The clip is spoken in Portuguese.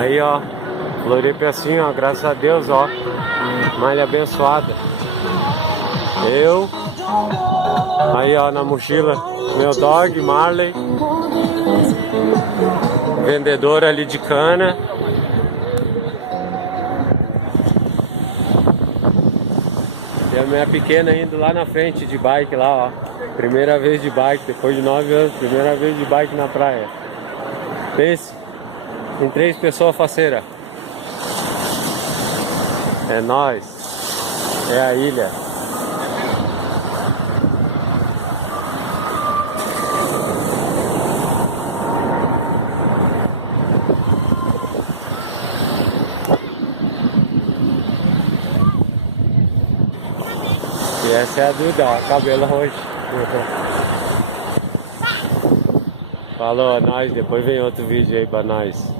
Aí, ó, Floripa é assim, ó, graças a Deus, ó, malha abençoada. Eu, aí, ó, na mochila, meu dog, Marley, vendedor ali de cana. E a minha pequena indo lá na frente de bike lá, ó. Primeira vez de bike, depois de 9 anos, primeira vez de bike na praia. Pense em 3 pessoas faceiras. É nóis. É a ilha. E essa é a Duda, ó, cabelo roxo. Falou, nós, depois vem outro vídeo aí pra nós.